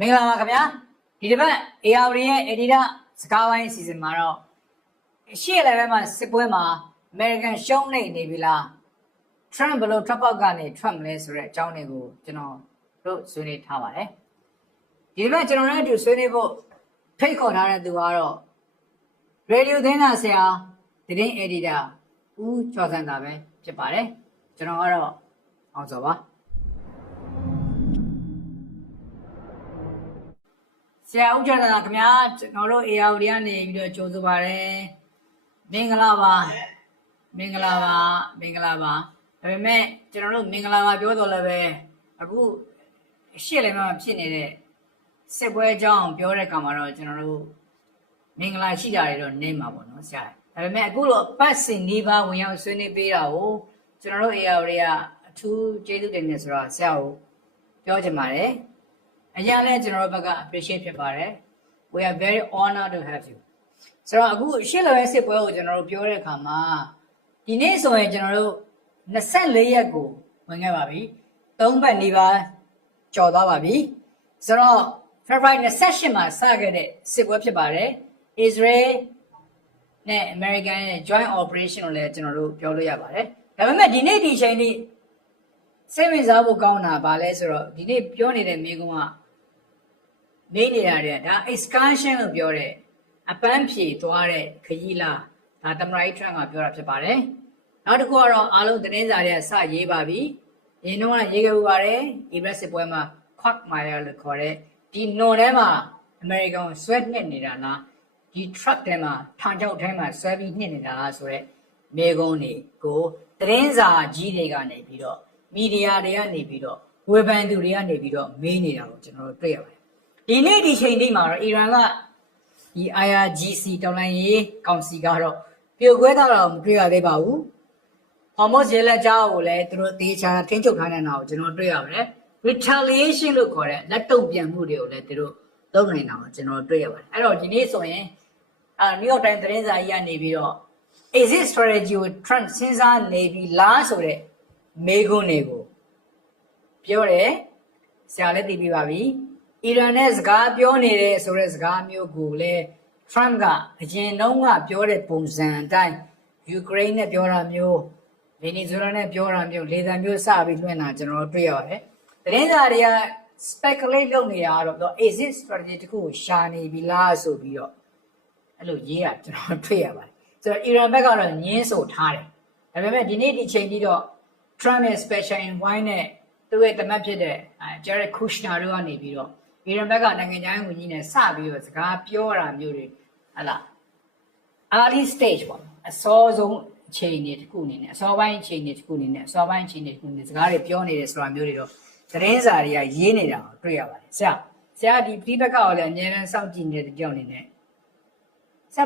မင်္ဂလာပါခင်ဗျာဒီတစ်ပတ် AR ရဲ့ Editor စကားဝိုင်းအစီအစဉ်မှာတော့ရှေ့လည်းပဲမှာစစ်ပွဲမှာ American ရှုံးနေပြီလား Trump ဘယ်လိုထွက်ပေါက်ကနေထွက်မလဲဆိုတဲ့အကြောင်းတွေကိုကျွန်တော်တို့ဆွေးနွေးထားပါတယ်ဒီတစ်ပတ်ကျွန်တော်တို့အတူဆွေးနွေးဖို့ဖိတ်ခေါ်ထားတဲ့သူကတော့ Radio သတင်းစာဆရာသတင်း Editor ဦးကျော်စံသာပဲဖြစ်ပါတယ်ကျွန်တော်ကတော့အောင်စောပါဆရာဦးကျော်စံသာခင်ဗျာကျွန်တော်တို့ AR ကနေပြီးတော့ကြိုဆိုပါတယ်မင်္ဂလာပါမင်္ဂလာပါမင်္ဂလာပါဒါပေမဲ့ကျွန်တော်တို့မင်္ဂလာပါပြောတော့လည်းပဲအခုရှေ့လည်းမှဖြစ်နေတဲ့စစ်ပွဲအကြောင်းပြောတဲ့အခါမှာတော့ကျွန်တော်တို့မင်္ဂလာရှိတာတွေတော့နေမှာပေါ့နော်ဆရာဒါပေမဲ့အခုလိုပတ်စင်နေပါဝင်ရောက်ဆွေးနွေးပေးတာကိုကျွန်တော်တို့ AR တွေကအထူးကျေးဇူးတင်နေဆိုတော့ဆရာကိုပြောချင်ပါတယ်အရင်လည်းကျွန်တော်တို့ဘက်က appreciate ဖြစ်ပါတယ် we are very honored to have you ဆိုတော့အခုရှေ့လောရဲ့စစ်ပွဲကိုကျွန်တော်တို့ပြောတဲ့အခါမှာဒီနေ့ဆိုရင်ကျွန်တော်တို့24ရက်ကိုဝင်ခဲ့ပါပြီ3ပတ်နေပါကြော်သွားပါပြီဆိုတော့ February 28မှာစခဲ့တဲ့စစ်ပွဲဖြစ်ပါတယ် Israel နဲ့ American ရဲ့ joint operation ကိုလည်းကျွန်တော်တို့ပြောလို့ရပါတယ်ဒါပေမဲ့ဒီနေ့ဒီချိန်ထိစိတ်ဝင်စားဖို့ကောင်းတာပါလဲဆိုတော့ဒီနေ့ပြောနေတဲ့မိကုံးကနေနေရတယ်ဒါ excursion လို့ပြောတဲ့အပန်းဖြေသွားတဲ့ခရီးလားဒါသမရိုက်ထရန့်ကပြောတာဖြစ်ပါတယ်နောက်တစ်ခုကတော့အားလုံးသတင်းစာတွေကစရေးပါပြီရင်းနှောင်းကရေးခဲ့ပူပါတယ်ဒီဘက်စစ်ပွဲမှာ Quagmire လို့ခေါ်တဲ့ဒီနွန်ထဲမှာ American ဆွဲနှစ်နေတာလားဒီ truck ထဲမှာထောင်ချောက်ထဲမှာဆွဲပြီးနှစ်နေတာလားဆိုတော့မိကုံးတွေကိုသတင်းစာကြီးတွေကနေပြီးတော့မီဒီယာတွေကနေပြီးတော့ဝေဖန်သူတွေကနေပြီးတော့မေးနေတာကိုကျွန်တော်တို့တွေ့ရပါတယ်ဒီနေ့ဒီချိန်ထိမှာတော့အီရန်ကဒီ IRGC တော်လှန်ရေးကောင်စီကတော့ပြိုကွဲတာတော့မတွေ့ရသေးပါဘူးဟော်မော့စ်ရဲလက်ကြားကိုလည်းသူတို့တေချာထိန်းချုပ်ထားနေတာကိုကျွန်တော်တွေ့ရပါတယ် retaliation လို့ခေါ်တဲ့လက်တုံ့ပြန်မှုတွေကိုလည်းသူတို့လုပ်နေတာကိုကျွန်တော်တွေ့ရပါတယ်အဲ့တော့ဒီနေ့ဆိုရင်New York Times သတင်းစာကြီးကနေပြီးတော့ exit strategy ကို Trump စဉ်းစားနေပြီလားဆိုတဲ့မေးခွန်းတွေကိုပြောတယ်ဆရာလည်းသိပြီးပါပြီအီရန်နဲ့စကားပြောနေတဲ့ဆိုတဲ့စကားမျိုးကိုလည်း Trump ကအရင်တုန်းကပြောတဲ့ပုံစံအတိုင်းယူကရိန်းနဲ့ပြောတာမျိုးဗင်နီဇွဲလားနဲ့ပြောတာမျိုးလေသံမျိုးစပြီးလွှင့်တာကျွန်တော်တွေ့ရပါတယ်သတင်းစာတွေက speculate လုပ်နေတာကတော့ exit strategy တခုကိုရှာနေပြီလားဆိုပြီးတော့အဲ့လိုရေးတာကျွန်တော်တွေ့ရပါတယ်ဆိုတော့အီရန်ဘက်ကတော့ညင်းဆိုထားတယ်ဒါပေမဲ့ဒီနေ့ဒီချိန်ထိတော့Trump ရဲ့ special envoy နဲ့သူ့ရဲ့တမတ်ဖြစ်တဲ့Jared Kushner တို့ကနေပြီးတော့အီရန်ဘက်ကနိုင်ငံခြားရေးဝန်ကြီးနဲ့စပြီးတော့စကားပြောတာမျိုးတွေဟလာ early stage ပေါ့အစောဆုံးအချိန်တွေတစ်ခုအနေနဲ့အစောပိုင်းအချိန်တွေတစ်ခုအနေနဲ့အစောပိုင်းအချိန်တွေတစ်ခုအနေနဲ့စကားတွေပြောနေတယ်ဆိုတာမျိုးတွေတော့သတင်းစာတွေကရေးနေတာကိုတွေ့ရပါတယ်ဆရာဒီပြိပက်ကရောလည်းအများအားစောင့်ကြည့်နေတဲ့ကြောင့်နေနဲ့ဆရာ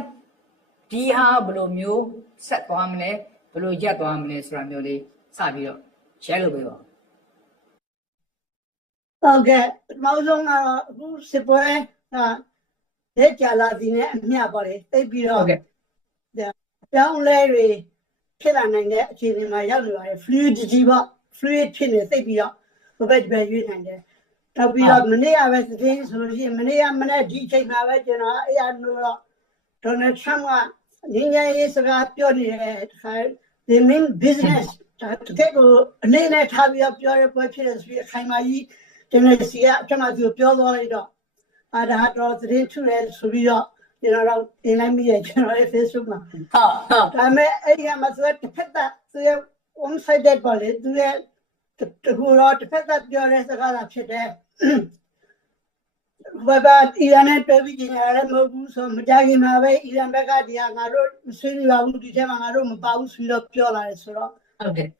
ဒီဟာဘယ်လိုမျိုးဆက်သွားမလဲဘယ်လိုရပ်သွားမလဲဆိုတာမျိုးလေးစပြီးတော့ share လုပ်ပေးပါဟုတ်ကဲ့နောက်ဆုံးကတော့အခုစစ်ပွဲကလက်ကြလာသည်နဲ့အမျှပါလေတိတ်ပြီးတော့ပြောင်းလဲတွေဖြစ်လာနိုင်တဲ့အခြေအနေမှာရောက်နေပါတယ် fluidity ပေါ့ fluid ဖြစ်နေသိပြီးတော့ဘယ်ဘက်ပဲရွေးနိုင်တယ်နောက်ပြီးတော့မနေ့ကပဲသတင်းဆိုလို့ရှိရင်မနေ့ကမနေ့ဒီအချိန်မှာပဲကျွန်တော်အဲ့အလို့တော့ Donald Trump ကငင်းငယ်ရေးစကားပြောနေတဲ့အခါ they mean business ဒါတကယ်ကိုအနေနဲ့ထားပြီးပြောရပွဲဖြစ်တယ်ဆိုပြီးအခိုင်အမာကြီးကျွန်တော်စီကအထမသူပြောသွားလိုက်တော့ဒါတော့သတင်းထူတယ်ဆိုပြီးတော့ကျွန်တော်တို့တင်လိုက်မိရဲ့ကျွန်တော်ရဲ့ Facebook မှာဟုတ်ဒါပေမဲ့အဲ့ဒီကမှသူကတစ်ဖက်သက်သူရဲ့ one sided ပါလေသူရဲ့တကူတော့တစ်ဖက်သက်ပြောတဲ့စကားသာဖြစ်တယ်ဘာသာအီရန်နဲ့တွေ့ပြီးကြရတယ်မဟုတ်ဘူးဆိုမကြခင်မှာပဲအီရန်ဘက်ကဒီဟာငါတို့မဆွေးနွေးပါဘူးဒီထဲမှာငါတို့မပါဘူးဆိုတော့ပြောလာတယ်ဆိုတော့ဟုတ်တယ်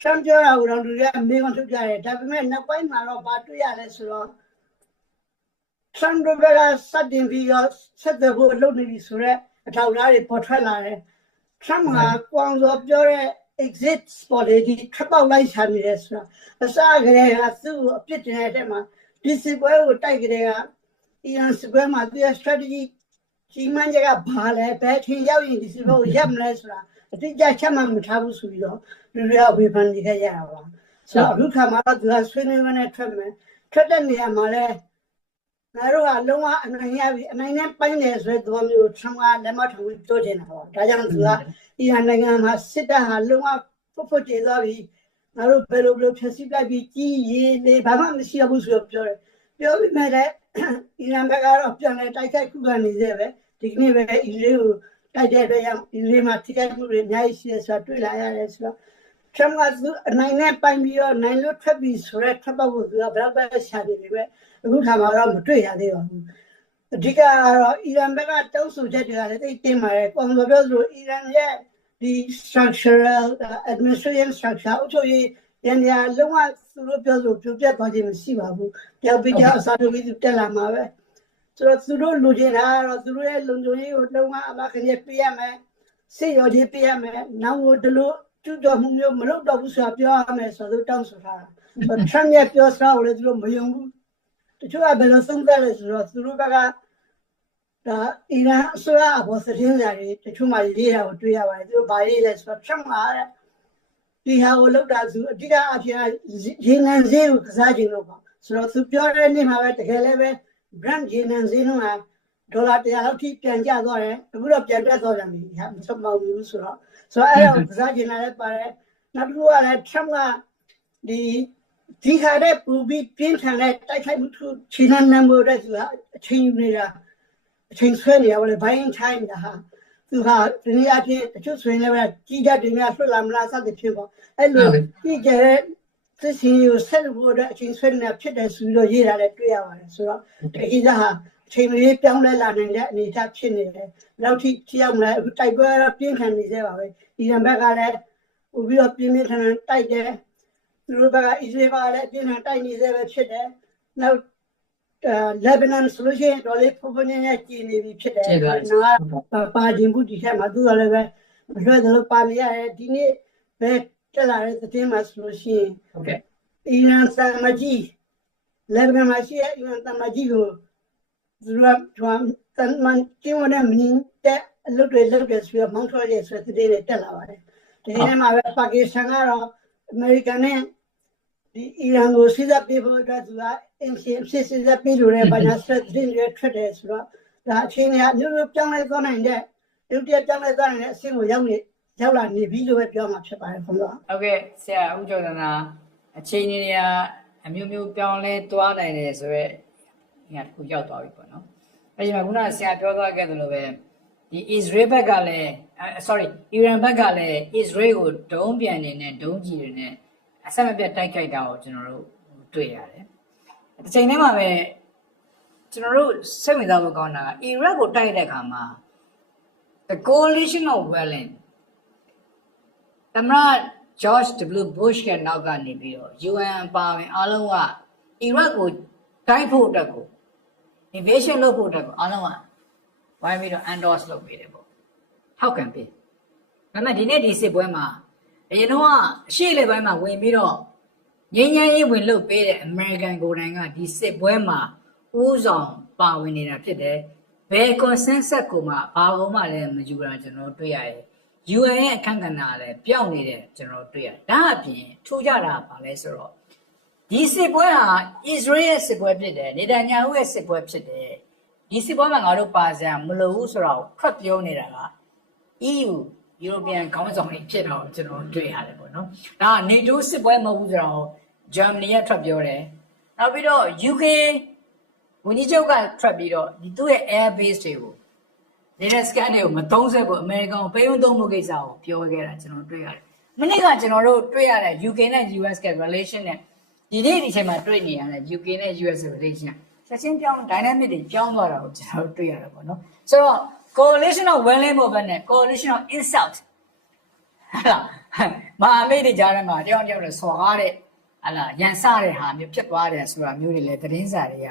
Trump ပြောတာကိုတော့လူတွေကမေးခွန်းထုတ်ကြတယ်ဒါပေမဲ့နောက်ပိုင်းမှာတော့ဘာတွေ့ရလဲဆိုတော့ Trump တို့ကစတင်ပြီးတော့ဆက်တဲ့ဘို့လုပ်နေပြီဆိုတော့အထောက်အထားတွေပေါ်ထွက်လာတယ် Trump ကကွန်ဆိုပြောတဲ့ exit policy ထပ်ပေါက်လိုက်ရှာနေတယ်ဆိုတော့အစကတည်းကသူ့အပြစ်တင်တဲ့မှာဒီစစ်ပွဲကိုတိုက်ကြတဲ့အီရန်စစ်ပွဲမှာသူရဲ့ strategy ကြီးမှန်းချက်ကဘာလဲဘယ်ထင်ရောက်ရင်ဒီစစ်ပွဲကိုရပ်မလဲဆိုတာအတိအကျချက်မှမထားဘူးဆိုပြီးတော့လူတွေကဝေဖန်နေခဲ့ရတာပါဆိုတော့အခုခါမှာတော့သူကဆွေးနွေးမနဲ့ထွက်မယ်ထွက်တဲ့နေရာမှာလဲ ငါတို့ကလုံးဝအနိုင်ရပြီအနိုင်နဲ့ပိုင်းတယ်ဆိုတဲ့သဘောမျိုးထမ်းကလက်မထောင်ပြီးပြောချင်တာပေါ့ဒါကြောင့်သူကအီရန်နိုင်ငံမှာစစ်တပ်ဟာလုံးဝဖွတ်ကျေသွားပြီငါတို့ဘယ်လိုဖြည့်ဆည်းလိုက်ပြီးကြီးရေးနေဘာမှမရှိဘူးဆိုတော့ပြောတယ်ပြောပြီးမှလည်းအီရန်ဘက်ကတော့ပြန်လဲတိုက်ခိုက်ခုခံနေသေးပဲဒီကနေ့ပဲအီရေးကိုတိုက်တဲ့အတွက်ကြောင့်အီရေးမှာထိခိုက်မှုတွေအများကြီးရှိတယ်ဆိုတာတွေ့လာရတယ်ဆိုတော့ထမ်းကသူအနိုင်နဲ့ပိုင်းပြီးတော့နိုင်လို့ထွက်ပြီးဆိုတော့ထွက်ပေါက်ကိုသူကဘယ်တော့ပဲရှာနေပြီပဲအခုခါမှာတော့မတွေ့ရသေးပါဘူးအဓိကကတော့အီရန်ဘက်ကတောင်းဆိုချက်တွေကလည်းတိတ်တင်းပါတယ်ပုံစံပြောဆိုအီရန်ရဲ့ဒီ structural administration structure အချို့ရန်ရာလုံးဝသူတို့ပြောဆိုပြပြသွားခြင်းမရှိပါဘူးပြောင်းပြကြအစားထိုးပြီးတက်လာမှာပဲဆိုတော့သူတို့လူချင်းတာကတော့သူတို့ရဲ့လုံခြုံရေးကိုလုံးဝအမခင်ပြရမယ်စိတ်ရောကြီးပြရမယ်နောက်ကိုဒီလိုကျွတ်တော်မှုမျိုးမလုပ်တော့ဘူးဆိုတာပြောရမယ်ဆိုတော့တောင်းဆိုထားတာထရမ့်ရဲ့ပြောစကားကိုလည်းသူတို့မယုံဘူးတချို့ကဘယ်လိုသုံးသပ်လဲဆိုတော့သူတို့ဘက်ကဒါအီရန်အစိုးရအပေါ်သတင်းစာတွေတချို့မှရေးတာကိုတွေ့ရပါတယ်သူတို့ဘာရေးလဲဆိုတော့ထရမ့်ကဒီဟာကိုလောက်တာသူအဓိကအဖြစ်ရေနံဈေးကိုကစားခြင်းလို့ပေါ့ဆိုတော့သူပြောတဲ့နေ့မှာပဲတကယ်လည်းပဲ brand ရေနံဈေးနှုန်းကဒေါ်လာ100လောက်ထိပြန်ကျသွားတယ်အခုတော့ပြန်တက်သွားပြန်ပြီဟာမဆုံးမဘူးဆိုတော့အဲ့ဒါကိုကစားခြင်းလည်းပါတယ်နောက်တစ်ခုကလည်းထရမ့်ကဒီခါတဲ့ပူပြီးပြင်းထန်တဲ့တိုက်ခိုက်မှုခြေနှံနှံမှုတဲ့သူကအချိန်ယူနေတာအချိန်ဆွဲနေရပါလေဘိုင်းထိုင်းတာဟာသူဟာဒီနေ့အဖြစ်တချို့ဆိုရင်လည်းကြီးတတ်တယ်များလွှတ်လာမလားစသဖြင့်ပေါ့အဲ့လိုကြီးကျတဲ့သစီကိုဆက်လို့တဲ့အချိန်ဆွဲနေတာဖြစ်တယ်ဆိုပြီးတော့ရေးတာလည်းတွေ့ရပါတယ်ဆိုတော့ဒီကိစ္စဟာအချိန်လေးပြောင်းလဲလာနိုင်တဲ့အနေအထားဖြစ်နေတယ်နောက်ထိထိရောက်မလဲအခုတိုက်ပွဲပြင်းထန်နေသေးပါပဲအီရန်ဘက်ကလည်းဥပြီးတော့ပြင်းပြင်းထန်ထန်တိုက်တယ်သူတို့ဘက်ကအစ္စရေးဘက်ကလည်းပြင်းထန်တိုက်နေသေးပဲဖြစ်တယ်နောက်လက်ဘနန်ဆိုလို့ရှိရင်တော်လေးပုံပုံနဲ့ကြည်နေပြီဖြစ်တယ်။ငါပါခြင်းဘူးဒီထက်မှသူကလည်းပဲမလွှဲသလိုပါနေရတယ်ဒီနေ့ပဲတက်လာတဲ့သတင်းမှာဆိုလို့ရှိရင်အီရန်သံမကြီးလက်ဘနန်မှာရှိတဲ့အီရန်သံမကြီးကိုသူကတန်မန်ကျင်းဝင်မင်းတဲ့အလုပ်တွေလုပ်တယ်ဆိုတော့မောင်းထွက်ရဆိုတဲ့သတင်းတွေတက်လာပါတယ်။ဒီနေ့မှာပဲပါကစ္စတန်ကတော့အမေရိကန်နဲ့ဒီအီရန်ကိုစစ်တပ်ပေးဖို့အတွက်သူကအင်ရှင်စစ်တပ်ပေးလို့လည်းဘာသာစတဲ့သတင်းတွေထွက်တယ်ဆိုတော့ဒါအချင်းတွေကမျိုးပြောင်းလဲသွားနိုင်တဲ့ရုပ်တရက်ပြောင်းလဲသွားနိုင်တဲ့အဆင့်ကိုရောက်လာနေပြီလို့ပဲပြောမှာဖြစ်ပါတယ်ခင်ဗျာဟုတ်ကဲ့ဆရာဦးကျော်သနာအချိန်တွေကအမျိုးမျိုးပြောင်းလဲသွားနိုင်တယ်ဆိုတော့ညာတစ်ခုရောက်သွားပြီပေါ့နော်အဲဒီမှာခုနဆရာပြောသွားခဲ့သလိုပဲဒီ Israel ဘက်ကလည်း sorry Iran ဘက်ကလည်း Israel ကိုဒုံးပြန်နေတဲ့ဒုံးကြီးတွေနဲ့အဆက်မပြတ်တိုက်ခိုက်တာကိုကျွန်တော်တို့တွေ့ရတယ်။ဒီချိန်ထဲမှာပဲကျွန်တော်တို့စိတ်ဝင်စားဖို့ကောင်းတာက Iraq ကိုတိုက်တဲ့အခါမှာ the coalition of Wellen သမ္မတ George W. Bush ရဲ့နောက်ကနေပြီးတော့ UN ပါဝင်အားလုံးက Iraq ကိုတိုက်ဖို့အတွက်ကို invasion လုပ်ဖို့အတွက်ကိုအားလုံးကဝိုင်းပြီးတော့ endorse လုပ်ပေးတယ်ပေါ့။ထောက်ခံပေး။ဒါပေမဲ့ဒီနေ့ဒီစစ်ပွဲမှာအရင်တော့အရှိလေပိုင်းမှာဝင်ပြီးတော့ငင်းငင်းရေးဝင်လုပ်ပေးတဲ့ American ကိုယ်တိုင်ကဒီစစ်ပွဲမှာဦးဆောင်ပါဝင်နေတာဖြစ်တယ်။ဘယ် consensus ကိုမှဘာကုန်မှလည်းမယူတာကျွန်တော်တွေ့ရတယ်။ UN ရဲ့အခန့်ကဏ္ဍလည်းပျောက်နေတဲ့ကျွန်တော်တွေ့ရတယ်။ဒါအပြင်ထူးခြားတာပါလဲဆိုတော့ဒီစစ်ပွဲဟာ Israel ရဲ့စစ်ပွဲဖြစ်တယ်။နေတန်ညာဟုရဲ့စစ်ပွဲဖြစ်တယ်။ဒီစစ်ပွဲမှာငါတို့ပါစံမလို့ဘူးဆိုတော့ဖတ်ပြောနေတာက EU European ခေါင်းဆောင်တွေဖြစ်တော့ကျွန်တော်တွေ့ရတယ်ပေါ့နော်။ဒါက NATO စစ်ပွဲမဟုတ်ဘူးဆိုတော့ Germany ကထွက်ပြောတယ်။နောက်ပြီးတော့ UK ဝန်ကြီးချုပ်ကထွက်ပြီးတော့ဒီသူ့ရဲ့ air base တွေကိုနေတဲ့ scan တွေကိုမသုံးဆက်ဖို့ American ကိုပေးသုံးဖို့ကိစ္စကိုပြောခဲ့တာကျွန်တော်တွေ့ရတယ်။မနေ့ကကျွန်တော်တို့တွေ့ရတဲ့ UK နဲ့ US က relation နဲ့ဒီနေ့ဒီချိန်မှာတွေ့နေရတဲ့ UK နဲ့ US relation ချက်ချင်းပြောင်း dynamic တွေပြောင်းသွားတာကိုကျွန်တော်တွေ့ရတယ်ပေါ့နော်။ဆိုတော့ coalition of Wellen ဘက်နဲ့ coalition of insult ဟာမာမေးတွေကြားထဲမှာတယောက်လည်းဆော်ကားတဲ့ဟာလာရန်စတဲ့ဟာမျိုးဖြစ်သွားတယ်ဆိုတာမျိုးတွေလည်းသတင်းစာတွေက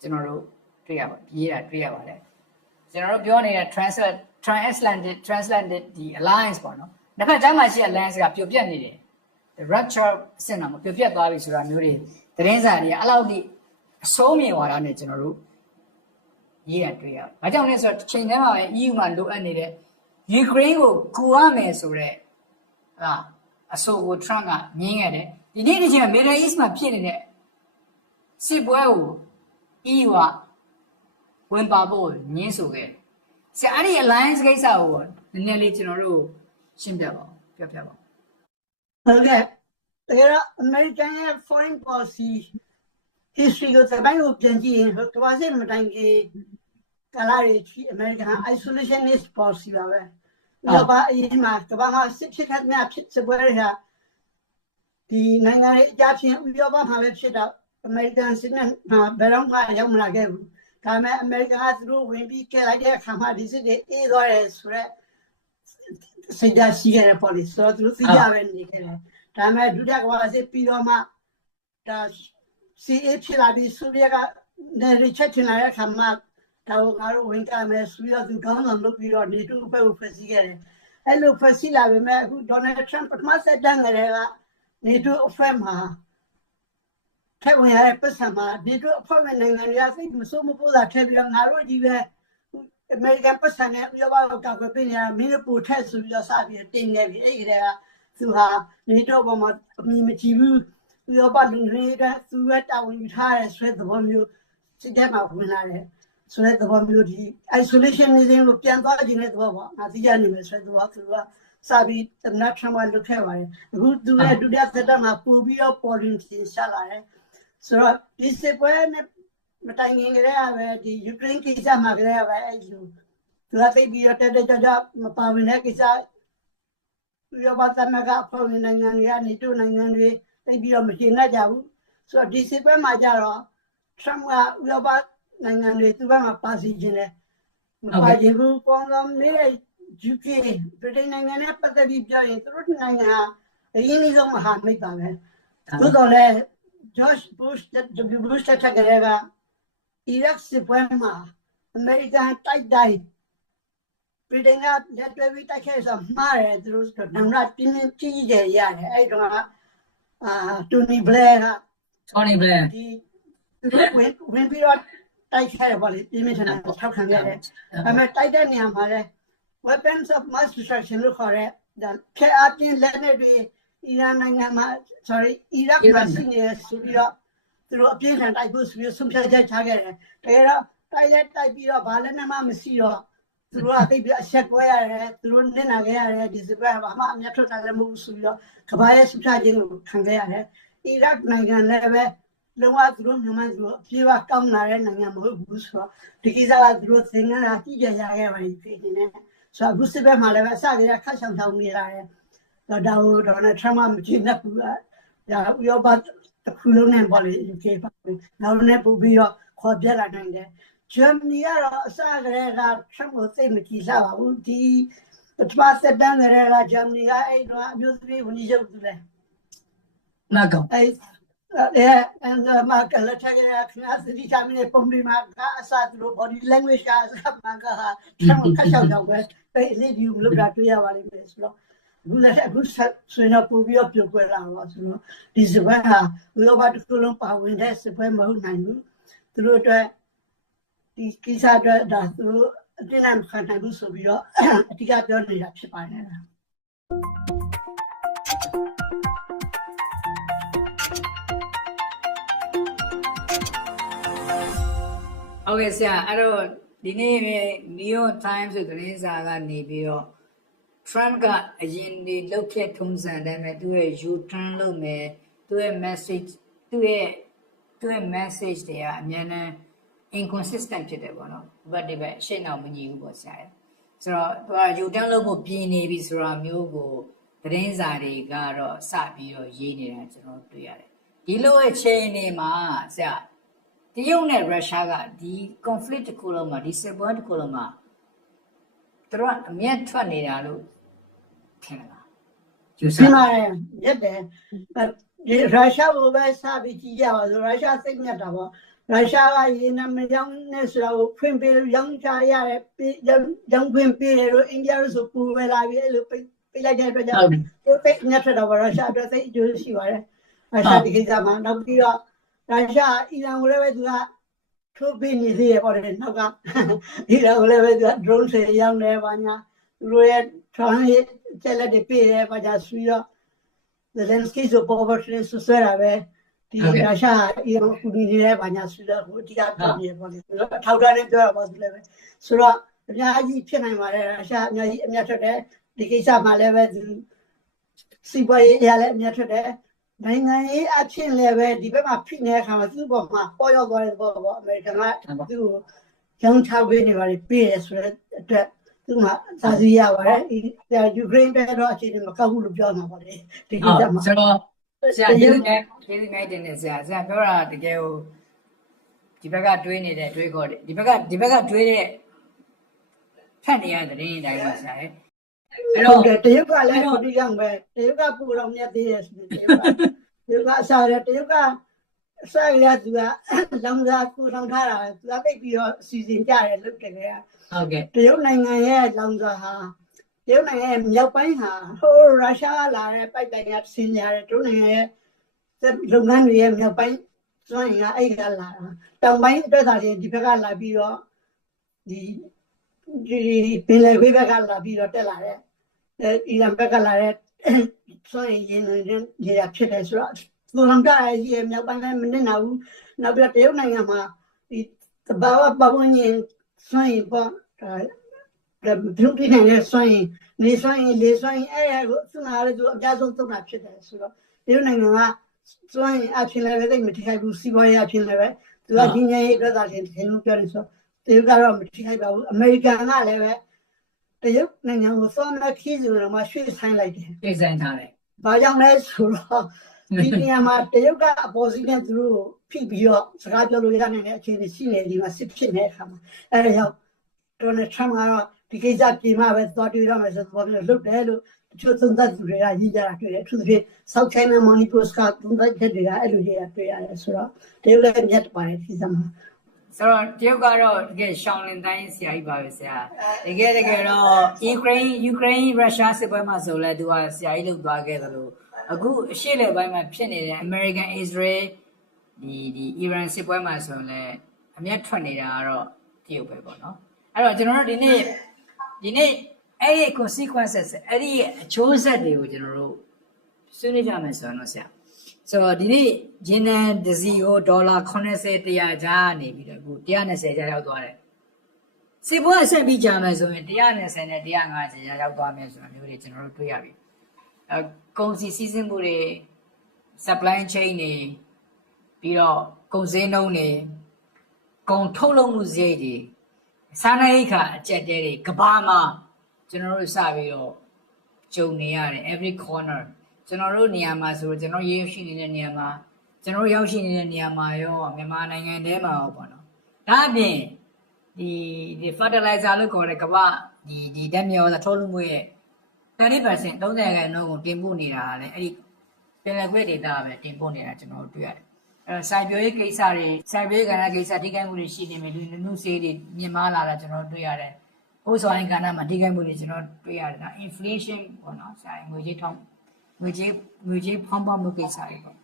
ကျွန်တော်တို့တွေ့ရပါရေးတာတွေ့ရပါတယ်ကျွန်တော်တို့ပြောနေတဲ့ transatlantic ဒီ alliance ပေါ့နော်တစ်ဖက်ကျမ်းမှာရှိတဲ့ alliance ကပြိုပြက်နေတယ် rupture အဆင့်တော့မပြိုပြက်သွားပြီဆိုတာမျိုးတွေသတင်းစာတွေကအဲ့လောက်ထိအဆုံးမြင်သွားတာနဲ့ကျွန်တော်တို့ရေးရတွေ့ရ။ဘာကြောင့်လဲဆိုတော့ချိန်ထဲမှာပဲ EU မှာလိုအပ်နေတဲ့ Ukraine ကိုကူရမယ်ဆိုတော့အဆိုကို Trump ကငင်းခဲ့တယ်။ဒီနေ့ဒီချိန်မှာ Middle East မှာဖြစ်နေတဲ့စစ်ပွဲကို EU ကဝင်ပါဖို့ညင်းဆိုခဲ့ဆရာအဲ့ဒီ alliance ကိစ္စကိုနည်းနည်းလေးကျွန်တော်တို့ရှင်းပြပါဦးပြောပြပါဦး ဟုတ်ကဲ့တကယ်တော့ American ရဲ့ foreign policy history ကိုသမိုင်းကိုပြန်ကြည့်ရင်ကမ္ဘာစစ်မတိုင်ခင်ကာလတွေရှိ American isolationist policy ပါပဲဥပမာအရင်မှာကမ္ဘာမှာစစ်ဖြစ်ခတ်များဖြစ်စပွဲတွေဟာဒီနိုင်ငံရေးအကြဖြင့်ဥရောပမှာပဲဖြစ်တော့ American စစ်နဲ့ဘယ်တော့မှရောက်မလာခဲ့ဘူးဒါပေမဲ့ American ကသူတို့ဝင်ပြီးကဲလိုက်တဲ့အခါမှာဒီစစ်တွေအေးသွားတယ်ဆိုတော့စိတ်ဓာတ်ရှိခဲ့တဲ့ policy ဆိုတော့သူတို့သိကြပဲနေခဲ့တယ်ဒါပေမဲ့ဒုတိယကမ္ဘာစစ်ပြီးတော့မှဒါ CA ဖြစ်လာပြီးဆိုဗီယက်ကနယ်ချက်ချင်လာတဲ့အခါမှာဒါကိုငါတို့ဝင်ကြမယ်ဆိုပြီးတော့သူကောင်းဆောင်လုပ်ပြီးတော့ NATO အဖွဲ့ကိုဖွဲ့စည်းခဲ့တယ်အဲ့လိုဖွဲ့စည်းလာပေမဲ့အခု Donald Trump ပထမဆက်တန်းကလေးက NATO အဖွဲ့မှာထည့်ဝင်ရတဲ့ပတ်စံမှာ NATO အဖွဲ့ဝင်နိုင်ငံတွေကစိတ်မဆိုးမပိုးတာထည့်ပြီးတော့ငါတို့ဒီပဲ American ပတ်စံနဲ့ဥရောပကိုကောက်ွယ်ပေးနေတာမင်းတို့ပို့ထက်ဆိုပြီးတော့စပြီးတင်နေပြီအဲ့ဒီကသူဟာ NATO ပေါ်မှာအမြင်မကြည့်ဘူးဥရောပလူတွေကသူ့ရဲ့တာဝန်ယူထားတဲ့ဆွဲသဘောမျိုးစိတ်ထဲမှာဝင်လာတယ်ဆိုတဲ့သဘောမျိုးဒီ isolationism ကိုပြန်သွားခြင်းတဲ့သဘောပေါ့ငါသိကြနေမယ်ဆိုတဲ့သဘောသူကစပြီးသမ္မတ Trump ကလုပ်ခဲ့ပါတယ်အခုသူရဲ့ဒုတိယသက်တမ်းမှာပူပြီးတော့ policy ရှာလာတယ်ဆိုတော့ဒီစစ်ပွဲနဲ့မတိုင်ခင်ကလေးကပဲဒီ Ukraine ကိစ္စမှာကလေးကပဲအဲ့လိုသူကသိပြီးတော့တက်ကြမပါဝင်တဲ့ကိစ္စဥရောပသမဂ္ဂအဖွဲ့ဝင်နိုင်ငံတွေက NATO နိုင်ငံတွေသိပြီးတော့မရှင်းတတ်ကြဘူးဆိုတော့ဒီစစ်ပွဲမှာကြတော့ Trump ကဥရောပနိုင်ငံတွေသူ့ဘက်မှာပါစီခြင်းတယ်မပါခြင်းဘူးပေါင်းတော့နေတဲ့ UK ဗြိတိန်နိုင်ငံနဲ့ပတ်သက်ပြီးပြောရင်သူတို့နိုင်ငံအရင်အဆုံးမဟာမိတ်ပါပဲသို့တော်လည်း George Bush W Bush တက်ကြတဲ့က Iraq စစ်ပွဲမှာ American တိုက်တိုင်းဗြိတိန်ကလက်တွဲပြီးတိုက်ခဲ့ဆိုမှားတယ်သူတို့ဆိုတော့နောက်ပြင်းပြင်းကြီးတယ်ရတယ်အဲ့တော့Tony Blair က Tony Blair ဒီဝင်ပြီးတော့တိုက်ခဲ့တယ်ဗောလေပြင်းပြင်းထန်ထန်ထောက်ခံခဲ့တယ်ဒါပေမဲ့တိုက်တဲ့နေရာမှာလဲ weapons of mass destruction လို့ခေါ်တဲ့ဒါဖျက်အပြင်းလက်နက်တွေအီရန်နိုင်ငံမှာ Iraq မှာရှိနေဆိုပြီးတော့သူတို့အပြင်းထန်တိုက်ဖို့ဆိုပြီးဆုံးဖြတ်ချက်ချခဲ့တယ်တကယ်တော့တိုက်ပြီးတော့ဘာလည်းမှမရှိတော့သူတို့ကသိပြီးအဆက်ကွဲရတယ်သူတို့နစ်နာခဲ့ရတယ်ဒီစပွဲကဘာမှအမြတ်ထွက်တာလည်းမဟုတ်ဘူးဆိုပြီးတော့ကမ္ဘာရဲ့ဆုဖြတ်ခြင်းကိုခံခဲ့ရတယ်အီရတ်နိုင်ငံလည်းပဲလုံးဝသူတို့မြန်မာသူတို့ပြေးပါကောင်းလာတဲ့နိုင်ငံမဟုတ်ဘူးဆိုတော့ဒီကိစ္စကသူတို့သင်္ကန်းတာကြည့်ကြရခဲ့ပါလိမ့်ဖြစ်နေတယ်ဆိုတော့အခုစစ်ပွဲမှာလည်းပဲအစကတည်းကခတ်ဆောင်နေရတယ်ဒါဟိုဒေါ်နယ်ထရမ့်ကမကြည့်နဲ့ဘူးဒါဥရောပတစ်ခုလုံးနဲ့ပေါ့လေ UK ပါနောက်လည်းပို့ပြီးတော့ခေါ်ပြလာနိုင်တယ်ဂျာမနီကတော့အစကတည်းကထရမ့်ကိုသိမကြည့်လာပါဘူးဒီပထမဆက်တန်းကတည်းကဂျာမနီကအဲ့တော့အမျိုးသမီးဝန်ကြီးချုပ်သူလဲနောက်ကောမာကလချက်ကခနာစဒီချာမင်းပုံဒီမှာအစားသူတို့ body language ကမှန်ကဟာထမခါချောက်တော့ပဲအဲ့ဒီဒီလိုလုပ်တာတွေ့ရပါလိမ့်မယ်ဆိုတော့ဘူးလည်းအခုဆွေးနွေးပူပြီးတော့ပြုတ်ကွဲလာတော့ဆိုတော့ဒီစပွဲဟာဥရောပတစ်ခုလုံးပါဝင်တဲ့စပွဲမဟုတ်နိုင်ဘူးသူတို့အတွက်ဒီကိစ္စအတွက်ဒါသူတို့အတင်းနဲ့ခံနိုင်ဘူးဆိုပြီးတော့အဓိကပြောနေတာဖြစ်ပါတယ်ဟုတ်ကဲ့ဆရာအဲ့တော့ဒီနေ့ New York Times ဆိုသတင်းစာကနေပြီးတော့ Trump ကအရင်ဒီလောက်ခဲ့ထုံးစံတယ်မဲ့သူရဲ့ U-turn လုပ်မယ်သူရဲ့ message သူရဲ့ message တွေကအများနဲ့ inconsistent ဖြစ်တယ်ပေါ့နော်ဘာဒီပဲရှင်းအောင်မညီဘူးပေါ့ဆရာဆိုတော့သူက U-turn လုပ်ဖို့ပြင်နေပြီဆိုတာမျိုးကိုသတင်းစာတွေကတော့စပြီးတော့ရေးနေတာကျွန်တော်တွေ့ရတယ်ဒီလိုအချိန်တွေမှာဆရာတရုတ်နဲ့ရုရှားကဒီ conflict တစ်ခုလုံးမှာဒီစစ်ပွဲတစ်ခုလုံးမှာသူတို့ကအမျက်ထွက်နေတာလို့ထင်လားယူဆပါတယ်ရက်တယ်ရုရှားကိုပဲစပြီးကြည့်ကြပါဆိုရုရှားစိတ်ညက်တာပေါ့ရုရှားကရေနံမရောင်းနဲ့ဆိုတာကိုဖွင့်ပေးရောင်းချရတဲ့ရောင်းဖွင့်ပေးတယ်လို့အိန္ဒိယလို့ဆိုပူပဲလာပြီးအဲ့လိုပိတ်လိုက်တဲ့အတွက်ကြောင့်သူစိတ်ညက်ထွက်တော့ရုရှားအတွက်စိတ်အကျိုးရှိပါတယ်ရုရှားဒီကိစ္စမှာနောက်ပြီးတော့ရုရှားအီရန်ကိုလည်းပဲသူကထိုးပေးနေသေးတယ်ပေါ့လေနောက်ကအီရန်ကိုလည်းပဲသူက drone တွေရောင်းတယ်ဘာညာသူတို့ရဲ့ drone ချက်လက်တွေပေးတယ်ဘာညာဆိုတော့ Zelensky ဆို poverty ဆိုဆွဲတာပဲဒီ ဒီရုရှားအီရန်ကူညီနေတဲ့ဘာညာဆိုတော့ဟိုအဓိကပြောနေပေါ့လေဆိုတော့ထောက်ထားနေပြောရပါဆိုလည်းပဲဆိုတော့အများကြီးဖြစ်နိုင်ပါတယ်ရုရှားအများကြီးအများထွက်တယ်ဒီကိစ္စမှာလည်းပဲသူစီးပွားရေးအရာလည်းအများထွက်တယ်နိုင်ငံရေးအဖြစ်လည်းပဲဒီဘက်မှာဖိနေတဲ့အခါမှာသူ့ပေါ်မှာပေါ်ရောက်သွားတဲ့ဘောပေါ့အမေရိကန်ကသူ့ကိုရောင်းချပေးနေပါတယ်ပေးရဆိုတဲ့အတွက်သူ့မှာသာစီရပါတယ်ယူကရိန်းကတော့အခြေအနေမကောက်ဘူးလို့ပြောမှာပါလေဒီကိစ္စမှာဆိုတော့ဆရာဒီနေ့တင်နေဆရာပြောတာတကယ်ကိုဒီဘက်ကတွေးနေတဲ့တွေးခေါ်တယ်ဒီဘက်ကတွေးတဲ့ဖတ်နေရတဲ့တင်းတိုင်းပါဆရာရဲ့အဲ့တော့တရုတ်ကလည်းဒီကံပဲတရုတ်ကပူတော်မြတ်သေးတယ်ဆိုတရုတ်ကအစားရတရုတ်ကအစားရသူကလောင်စာပူထောင်ထားတာသူကပိတ်ပြီးတော့အစီအစဉ်ကြတယ်လုပ်တယ်လေဟုတ်ကဲ့တရုတ်နိုင်ငံရဲ့လောင်စာဟာတရုတ်နိုင်ငံရဲ့မြောက်ပိုင်းဟာဟိုရုရှားလာတဲ့ပိုက်တိုင်ကဆင်းရတယ်တရုတ်နိုင်ငံရဲ့လုပ်ငန်းတွေရဲ့မြောက်ပိုင်းစွမ်းရည်ကအဲ့ကလာတာတောင်ပိုင်းအတွက်သာဒီဘက်ကလာပြီးတော့ဒီပင်လယ်ဘေးဘက်ကလာပြီးတော့တက်လာတဲ့အီရန်ဘက်ကလာတဲ့စွမ်းရည်ရင်းနေရဖြစ်တယ်ဆိုတော့သူတို့ကရဲ့မြောက်ပိုင်းကမနစ်နာဘူးနောက်ပြီးတော့တရုတ်နိုင်ငံမှာဒီတဘာဝပတ်ဝန်းကျင်စွမ်းရည်ပေါ့ပြုတ်ပြနေတဲ့စွမ်းရည်နေစွမ်းရည်လေစွမ်းရည်အဲ့ဒါကိုသူနာလည်းသူအများဆုံးသုံးတာဖြစ်တယ်ဆိုတော့တရုတ်နိုင်ငံကစွမ်းရည်အဖြစ်လည်းပဲသိမထိခိုက်ဘူးစီးပွားရေးအဖြစ်လည်းပဲသူကဒီငယ်ရေးအတွက်သာတင်ထင်လို့ပြောတယ်ဆိုတရုတ်ကတော့မထိခိုက်ပါဘူးအမေရိကန်ကလည်းပဲတရုတ်နိုင်ငံကိုစောမခီးဆိုတော့မှရွှေ့ဆိုင်လိုက်တယ်ရွှေ့ဆိုင်ထားတယ်ဘာကြောင့်လဲဆိုတော့ဒီနေရာမှာတရုတ်ကအပေါ်စီးနဲ့သူတို့ဖိပြီးတော့စကားပြောလို့ရနိုင်တဲ့အခြေအနေရှိနေဒီမှာစစ်ဖြစ်နေတဲ့အခါမှာအဲဒါကြောင့်ဒေါ်နယ်ထရမ့်ကတော့ဒီကိစ္စပြေမှပဲသွားတွေ့ရမယ်ဆိုတော့ပြောလုပ်တယ်လို့တချို့သုံးသပ်သူတွေကရေးကြတာတွေ့တယ်အထူးသဖြင့် South China Morning Post ကသုံးသပ်ချက်တွေကအဲ့လိုရေးတာတွေ့ရတယ်ဆိုတော့တရုတ်လည်းမြတ်ပါတယ်ဒီစမှာဆိုတော့တရုတ်ကတော့တကယ်ရှောင်းလင်တိုင်းဆရာကြီးပါပဲဆရာတကယ်တော့ယူကရိန်းရုရှားစစ်ပွဲမှာဆိုလဲသူကဆရာကြီးလုပ်သွားခဲ့တယ်လို့အခုအရှေ့လေပိုင်းမှာဖြစ်နေတဲ့အမေရိကန်အစ္စရေးဒီအီရန်စစ်ပွဲမှာဆိုရင်လည်းအမျက်ထွက်နေတာကတော့တရုတ်ပဲပေါ့နော်အဲ့တော့ကျွန်တော်တို့ဒီနေ့အဲ့ဒီ consequences အဲ့ဒီအကျိုးဆက်တွေကိုကျွန်တော်တို့ဆွေးနွေးကြမယ်ဆိုတော့ဆရာဆိုတော့ဒီနေ့ဂျင်းနန်ဒစီကိုဒေါ်လာ80 100ကြားနေပြီးတော့အခု120ကြားရောက်သွားတယ်စစ်ပွဲဆက်ပြီးကြာမယ်ဆိုရင်120နဲ့150ကြားရောက်သွားမယ်ဆိုတာမျိုးတွေကျွန်တော်တို့တွေ့ရပြီကုန်စည်စီးဆင်းမှုတွေ supply chain တွေပြီးတော့ကုန်စည်နှုန်းတွေကုန်ထုတ်လုပ်မှုစရိတ်တွေစားနပ်ရိက္ခာအကျက်တဲတွေကဘာမှာကျွန်တော်တို့စပြီးတော့ကြုံနေရတယ် every corner ကျွန်တော်တို့နေရာမှာဆိုတော့ကျွန်တော်ရောက်ရှိနေတဲ့နေရာမှာကျွန်တော်ရောက်ရှိနေတဲ့နေရာမှာရောမြန်မာနိုင်ငံထဲမှာရောပေါ့နော်ဒါအပြင်ဒီ fertilizer လို့ခေါ်တဲ့ကမ္ဘာဒီဓာတ်မြေဩဇာထုတ်လုပ်မှုရဲ့30% 30%ကိုတင်ပို့နေတာလည်းအဲ့ဒီပင်လယ်ကွေ့ဒေသပဲတင်ပို့နေတာကျွန်တော်တို့တွေ့ရတယ်အဲ့တော့စိုက်ပျိုးရေးကိစ္စတွေစိုက်ပျိုးရေးကဏ္ဍကိစ္စထိခိုက်မှုတွေရှိနေမယ်လူမှုစေးတွေမြင့်မားလာတာကျွန်တော်တွေ့ရတယ်ဥစ္စာရင်းကဏ္ဍမှာထိခိုက်မှုတွေကျွန်တော်တွေ့ရတယ်နော် inflation ပေါ့နော်ဆိုင်ငွေကြေးဖောင်းပွားမှုကိစ္စတွေပေါ့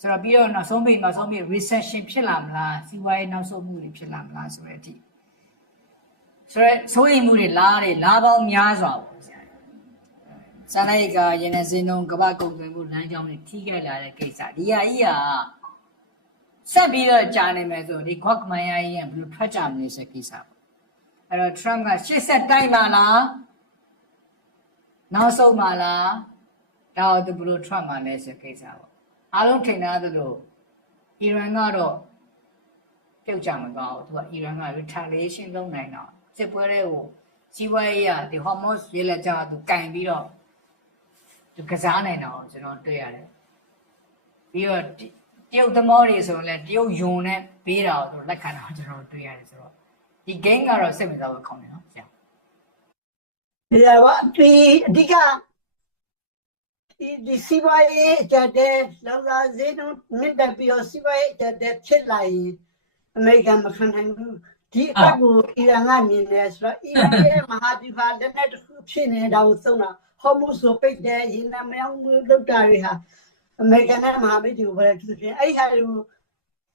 ဆိုတော့ပြီးတော့နောက်ဆုံးပြီး recession ဖြစ်လာမလားစီးပွားရေးနောက်ဆုတ်မှုတွေဖြစ်လာမလားဆိုတဲ့အထိဆိုတော့စိုးရိမ်မှုတွေလားပေါင်းများစွာပေါ့ဆရာစားနပ်ရိက္ခာရင်းနှီးစင်းနှုန်းကမ္ဘာကုန်သွယ်မှုလမ်းကြောင်းတွေထိခိုက်လာတဲ့ကိစ္စဒီဟာကြီးဟာဆက်ပြီးတော့ကြာနေမယ်ဆိုဒီခွက်မိုင်းယာကြီးကဘယ်လိုထွက်ကြမလဲဆိုကိစ္စပေါ့အဲ့တော့ Trump ကရှေ့ဆက်တိုက်မှာလားနောက်ဆုံးမှာလားဒါတော့ဘယ်လို Trump မှာလဲဆိုကိစ္စပေါ့အားလုံးထင်ထားသလိုအီရန်ကတော့ပြုတ်ကြမသွားဘူးသူကအီရန်က retaliation လုပ်နိုင်တော့စစ်ပွဲတွေကိုစီးပွားရေးရဒီ Hormuz ရေလက်ကြားသူကင်ပြီးတော့သူကစားနိုင်တော့ကျွန်တော်တွေ့ရတယ်ပြီးတော့တရုတ်သမောတွေဆိုရင်လည်းတရုတ်ယွန်နဲ့ပေးတာကိုသူလက်ခံတာကျွန်တော်တွေ့ရတယ်ဆိုတော့ဒီ game ကတော့စိတ်ဝင်စားဖို့ကောင်းတယ်နော်ဆရာဒီတော့ဒီအဓိကဒီစီးပွားရေးအကျတဲ့လောက်လာစေတော့မြစ်တက်ပြီးတော့စီးပွားရေးအကျတဲ့ဖြစ်လာရင်အမေရိကန်မခံနိုင်ဘူးဒီအပ်ကိုအီရန်ကမြင်တယ်ဆိုတော့အီရန်ရဲ့မဟာဗျူဟာလက်နက်တစ်ခုဖြစ်နေတာကိုသုံးတာဟော်မုဆိုပိတ်တယ်ရင်းနှမြောင်းမှုလုပ်တာတွေဟာအမေရိကန်နဲ့မဟာမိတ်တွေကိုပဲသူပြင်အဲ့ဟာတွေကို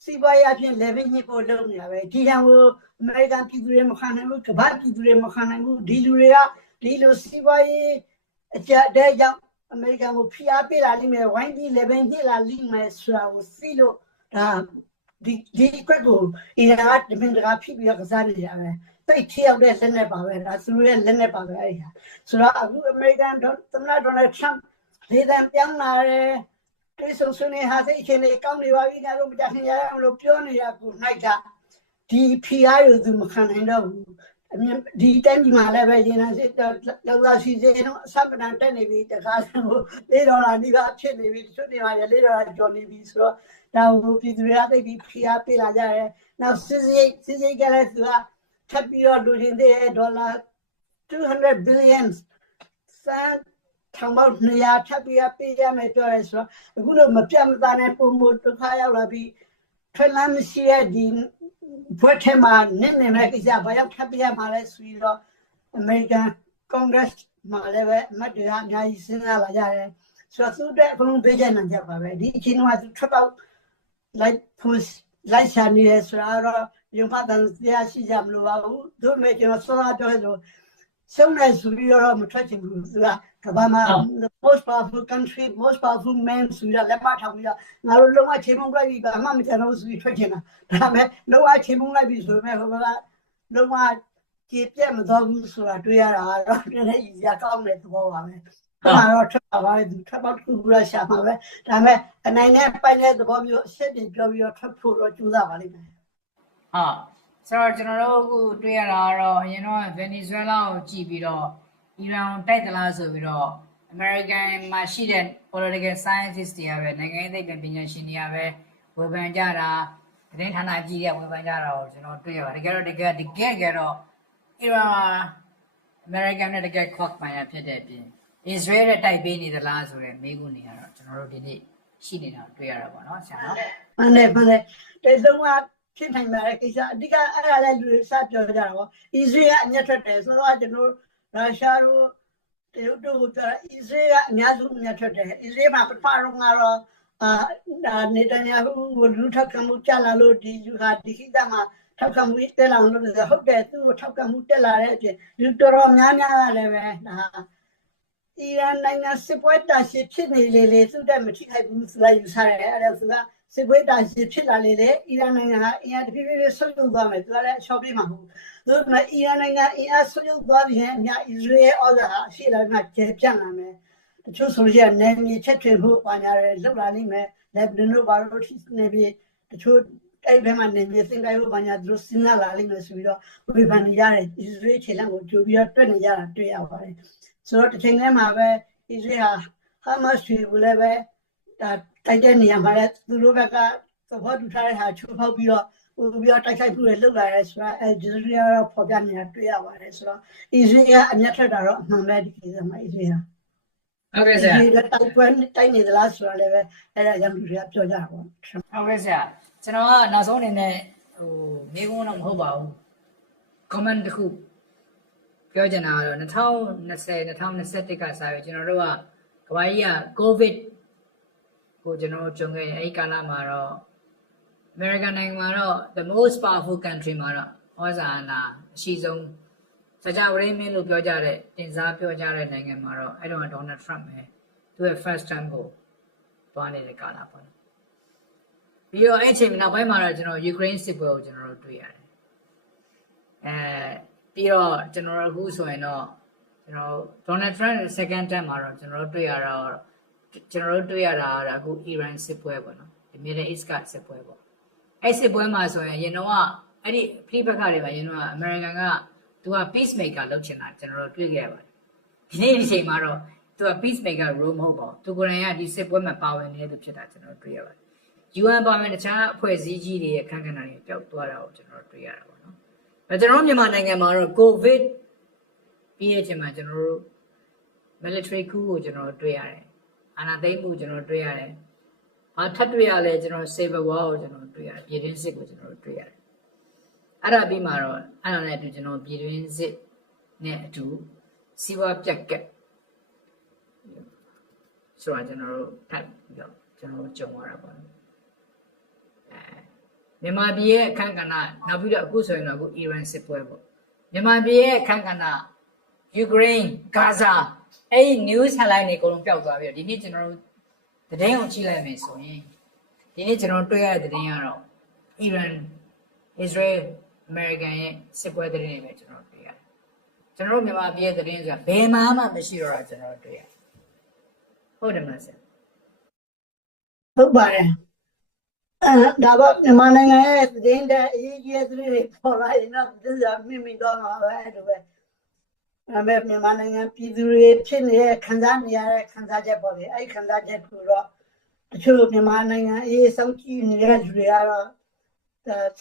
စီးပွားရေးအပြင် level ညှိဖို့လုပ်နေတာပဲဒီတန်ကိုအမေရိကန်ပြည်သူတွေမခံနိုင်ဘူးကမ္ဘာပြည်သူတွေမခံနိုင်ဘူးဒီလူတွေကဒီလိုစီးပွားရေးအကျတဲ့ကြောင့် အမေရိကန်ကိုဖိအားပေးလာလိမ့်မယ်ဝိုင်းပြီးလည်းပဲညစ်လာလိမ့်မယ်ဆိုတာကိုသိလို့ဒါဒီကွက်ကိုအီရန်ကတမင်တကာဖိပြီးတော့ကစားနေကြတယ်တိတ်ထရောက်တဲ့လက်နဲ့ပါပဲဒါသူတို့ရဲ့လက်နဲ့ပါပဲအဲ့ဒါဆိုတော့အခုအမေရိကန်သမ္မတဒေါ်နယ်ထရမ့်လေတံပြောင်းလာတယ်တိတ်ဆုံဆွေးနွေးဟာစိတ်အခြေအနေကောင်းနေပါပြီငါတို့မကြခင်ရအောင်လို့ပြောနေရကိုနိုင်တာဒီဖိအားကိုသူမခံနိုင်တော့ဘူးဒီတိုင်းဒီမှာလည်းပဲရင်းနှီးစစ်လောက်လာစီစဉ်တော့အစပဒံတက်နေပြီတခါတော့$4နီးပါးဖြစ်နေပြီတချို့နေရာ$4ကျော်နေပြီဆိုတော့ဒါကိုပြည်သူတွေကသိပြီးဖိအားပေးလာကြတယ်နောက်စစ်စစ်ကလည်းသူကထပ်ပြီးတော့လူချင်းတဲ့$200 billion စံထောင်ပေါင်း200ထပ်ပြီးပေးရမယ်ပြောရဲဆိုတော့အခုတော့မပြတ်မသားနဲ့ပုံမဒုက္ခရောက်လာပြီးထွက်လမ်းမရှိတဲ့ဒီဘွဲ့ထဲမှာနစ်နေတဲ့ကိစ္စဘာရောက်ထပ်ပြရမှာလဲဆိုပြီးတော့အမေရိကန်ကွန်ဂရက်မှာလည်းပဲအမတ်တွေကအများကြီးစဉ်းစားလာကြတယ်ဆိုတော့သူတို့အကုန်လုံးပေးကြနိုင်ကြပါပဲဒီအချိန်မှာသူထွက်ပေါက်လိုက်ရှာနေတယ်ဆိုတာတော့ရုံဖတ်တဲ့တရားရှိကြမလို့ပါဘူးတို့မဲ့ကျွန်တော်စောစောပြောလို့ဆုံးနေဆိုပြီးတော့မထွက်ချင်ဘူးသူကကမ္ဘာမှာ the most powerful country most powerful man ဆိုရလက်မထောင်ပြီးတော့ငါတို့လုံးဝချိန်မုံလိုက်ပြီးဘာမှမကြံတော့ဆိုပြီးထွက်ချင်တာဒါပေမဲ့လုံးဝချိန်မုံလိုက်ပြီးဆိုပေမဲ့ဟိုကလုံးဝကြည်ပြတ်မတော်ဘူးဆိုတာတွေ့ရတာတော့နည်းနည်းကြီးရကောင်းတဲ့သဘောပါပဲဟာတော့ထွက်ပါပါသူထွက်ပေါက်ကူလာရှာမှာပဲဒါပေမဲ့အနိုင်နဲ့ပိုင်တဲ့သဘောမျိုးအရှက်တင်ပြောပြီးတော့ထွက်ဖို့တော့ကြိုးစားပါလိမ့်မယ်ဆိုတော့ကျွန်တော်တို့အခုတွေ့ရတာကတော့အရင်တော့ဗင်နီဇွဲလားကိုကြည့်ပြီးတော့အီရန်တိုက်သလားဆိုပြီးတော့အမေရိကန်မှာရှိတဲ့ political scientist တွေကပဲနိုင်ငံရေးသိပ္ပံပညာရှင်တွေကပဲဝေဖန်ကြတာသတင်းဌာနကြီးတွေကဝေဖန်ကြတာကိုကျွန်တော်တွေ့ရပါတယ်တကယ်တော့အီရန်အမေရိကန်နဲ့တကယ် cross မှန်ရဖြစ်တဲ့အပြင်အစ္စရေးနဲ့တိုက်ပေးနေသလားဆိုတဲ့မေးခွန်းတွေကတော့ကျွန်တော်တို့ဒီနေ့ရှိနေတာတွေ့ရတာပေါ့နော်ဆရာနော်မှန်တယ်တေဆုံးကဖြစ်နိုင်ပါတယ်ကိစ္စအဓိကအဲ့ဒါလည်းလူတွေစပြောကြတာပေါ့အစ္စရေးကအမျက်ထွက်တယ်ဆိုတော့ကျွန်တော်ရုရှားတို့တရုတ်တို့ပြောအစ္စရေးကအများစုအမျက်ထွက်တယ်အစ္စရေးမှာပထမတော့နေတန်ယာဟုကိုလူထောက်ခံမှုကြလာလို့ဒီလူဟာဒီခိတမှာထောက်ခံမှုတက်လာလို့ဟုတ်တယ်သူ့ကိုထောက်ခံမှုတက်လာတဲ့အပြင်လူတော်တော်များများကလည်းပဲဒါအီရန်နိုင်ငံစစ်ပွဲတာရှည်ဖြစ်နေလေသူတက်မထိခိုက်ဘူးဆိုတာယူဆရတယ်အဲ့ဒါသူကစစ်ပွဲတာရှည်ဖြစ်လာလေအီရန်နိုင်ငံဟာအင်အားတဖြည်းဖြည်းဆုတ်ယုတ်သွားမယ်သူကလည်းအချော်ပြေးမှာမဟုတ်ဘူးဒါပေမဲ့အီရန်နိုင်ငံအင်အားဆုတ်ယုတ်သွားပြီးရင်အများအစ္စရေးဩဇာဟာရှေ့လာမှကျေပြန့်လာမယ်တချို့ဆိုလို့ရှိရင်နယ်မြေချက်ထွင်မှုပါညာတွေလောက်လာနိုင်မယ်လက်ဘနွန်တို့ဘာလို့ထိနေပြီးတချို့အဲ့ဘက်မှာနယ်မြေသင်္ကိုင်းဖို့ပါညာသူတို့စဉ်းစားလာလိမ့်မယ်ဆိုပြီးတော့ဝေဖန်နေကြတယ်အစ္စရေးခြေလမ်းကိုကြိုပြီးတော့တွက်နေကြတာတွေ့ရပါတယ်ဆိုတော့တစ်ချိန်တည်းမှာပဲအစ္စရေးဟာမတ်စ်ကိုလည်းပဲဒါတိုက်တဲ့နေရာမှာလည်းသူတို့ဘက်ကသဘောတူထားတဲ့ဟာချိုးဖောက်ပြီးတော့တိုက်ခိုက်မှုတွေလုပ်လာရဲဆိုတာအဲဂျေဇီယာပေါ်ပြနေတာတွေ့ရပါတယ်ဆိုတော့အစ္စရေးကအမျက်ထွက်တာတော့အမှန်ပဲဒီကိစ္စမှာအစ္စရေးဟာဟုတ်ကဲ့ဆရာဒီတိုက်နေသလားဆိုတာလည်းပဲအဲ့ဒါကြောင့်လူတွေကပြောကြတာပေါ့ဟုတ်ကဲ့ဆရာကျွန်တော်ကနောက်ဆုံးအနေနဲ့မိကုန်းတော့မဟုတ်ပါဘူး comment တစ်ခုပြောချင်တာကတော့2020 2021ကစပြီးကျွန်တော်တို့ကကမ္ဘာကြီးက covid ကိုကျွန်တော်ကြုံခဲ့အဲ့ဒီကာလမှာတော့ American နိုင်ငံမှာတော့ the most powerful country မှာတော့ဩဇာအာဏာအရှိဆုံးစကြဝဠာမင်းလို့ပြောကြတဲ့တင်စားပြောကြတဲ့နိုင်ငံမှာတော့အဲ့တော့ Donald Trump ပဲသူရဲ့ first time ကိုတွားနေတဲ့ကာလပေါ့ပြီးတော့အဲ့ချိန်နောက်ပိုင်းမှာတော့ကျွန်တော် Ukraine စစ်ပွဲကိုကျွန်တော်တို့တွေ့ရတယ်ပြီးတော့ကျွန်တော်အခုဆိုရင်တော့ကျွန်တော် Donald Trump second term မှာတော့ကျွန်တော်တို့တွေ့ရတာအခု Iran စစ်ပွဲပေါ့နော်ဒီ Middle East ကစစ်ပွဲပေါ့အဲ့စစ်ပွဲမှာဆိုရင်အရင်တော့အဲ့ဒီဖိပက္ခတွေမှာအရင်တော့ American ကသူက peace maker လုပ်ချင်တာကျွန်တော်တို့တွေ့ခဲ့ပါတယ်ဒီနေ့ဒီချိန်မှာတော့သူက peace maker role မဟုတ်ပါဘူးသူကိုယ်တိုင်ကဒီစစ်ပွဲမှာပါဝင်နေတဲ့သူဖြစ်တာကျွန်တော်တွေ့ရပါတယ် UN ပါမယ်တခြားအဖွဲ့အစည်းကြီးတွေရဲ့ခန့်ခဏတွေပျောက်သွားတာကိုကျွန်တော်တွေ့ရတာပေါ့နော်ကျွန်တော်မြန်မာနိုင်ငံမှာတော့ COVID ပြီးရဲ့ချိန်မှာကျွန်တော်တို့ military coup ကိုကျွန်တော်တွေ့ရတယ်အာဏာသိမ်းမှုကျွန်တော်တွေ့ရတယ်ထပ်တွေ့ရလဲကျွန်တော် civil war ကိုကျွန်တော်တွေ့ရတယ်ပြည်တွင်းစစ်ကိုကျွန်တော်တွေ့ရတယ်အဲ့ဒါပြီးမှတော့အဲ့ဒါနဲ့အတူကျွန်တော်ပြည်တွင်းစစ်နဲ့အတူစီးပွားပြက်ကတ်ဆိုတော့ကျွန်တော်တို့ထပ်ပြီးတော့ကျွန်တော်ကြုံရတာပေါ့မြန်မာပြည်ရဲ့အခန့်ကဏ္ဍနောက်ပြီးတော့အခုဆိုရင်တော့အခု Iran စစ်ပွဲပေါ့မြန်မာပြည်ရဲ့အခန့်ကဏ္ဍ Ukraine Gaza အဲ့ဒီ news headline တွေအကုန်လုံးပျောက်သွားပြီးတော့ဒီနေ့ကျွန်တော်တို့သတင်းကိုကြည့်လိုက်မယ်ဆိုရင်ဒီနေ့ကျွန်တော်တွေ့ရတဲ့သတင်းကတော့ Iran Israel American ရဲ့စစ်ပွဲသတင်းတွေပဲကျွန်တော်တွေ့ရတယ်ကျွန်တော်တို့မြန်မာပြည်ရဲ့သတင်းဆိုတာဘယ်မှမရှိတော့တာကျွန်တော်တွေ့ရတယ်ဟုတ်တယ်မလားဆရာ ဟုတ်ပါတယ်ဒါပါမြန်မာနိုင်ငံရဲ့သတင်းတဲ့အရေးကြီးတဲ့သတင်းတွေပေါ်လာရင်တော့ဒီကမိတော့မှာပဲအဲ့လိုပဲဒါပေမဲ့မြန်မာနိုင်ငံပြည်သူတွေဖြစ်နေတဲ့ခံစားနေရတဲ့ခံစားချက်ပေါ့လေအဲ့ခံစားချက်ကိုတော့တချို့မြန်မာနိုင်ငံအရေးစောင့်ကြည့်နေတဲ့လူတွေကတော့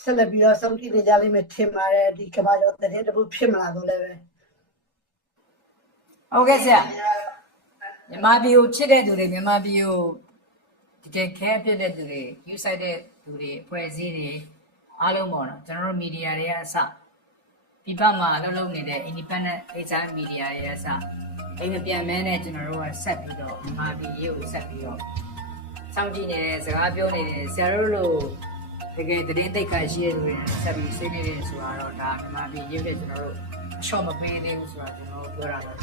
ဆက်လက်ပြီးတော့စောင့်ကြည့်နေကြလိမ့်မယ်ထင်ပါတယ်ဒီကမ္ဘာကျော်သတင်းတစ်ခုဖြစ်မလာတော့လည်းပဲ ဟုတ်ကဲ့ဆရာမြန်မာပြည်ကိုချစ်တဲ့သူတွေမြန်မာပြည်ကိုတကယ်ခဲပြတဲ့သူတွေယူဆိုင်တဲ့သူတွေအဖွဲ့အစည်းတွေအားလုံးပေါ့နော်ကျွန်တော်တို့မီဒီယာတွေကအစပြပမှာအလုပ်လုပ်နေတဲ့ independent design media တွေကအစအိမ်မပြန်မဲနဲ့ကျွန်တော်တို့ကဆက်ပြီးတော့မြန်မာပြည်ရေးကိုဆက်ပြီးတော့စောင့်ကြည့်နေတဲ့စကားပြောနေတဲ့ဆရာတို့လိုတကယ်သတင်းသိက္ခာရှိတဲ့လူတွေဆက်ပြီးဆွေးနွေးနေတယ်ဆိုတာတော့ဒါမြန်မာပြည်ရေးတဲ့ကျွန်တော်တို့အလျှော့မပေးသေးဘူးဆိုတာကျွန်တော်တို့ပြောတာတော့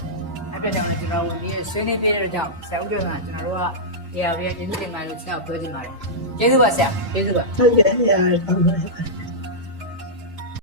အဲ့ဒါကြောင့်လည်းကျွန်တော်တို့ဒီဆွေးနွေးပြတဲ့ကြောင့်ဆရာဦးကျော်ကကျွန်တော်တို့ကတရားရည်ကျေးဇူးတင်ပါတယ်လို့ဆရာပြောချင်ပါတယ်ကျေးဇူးပါဆရာကျေးဇူးပါ ဟုတ်ကဲ့ဟုတ်ကဲ့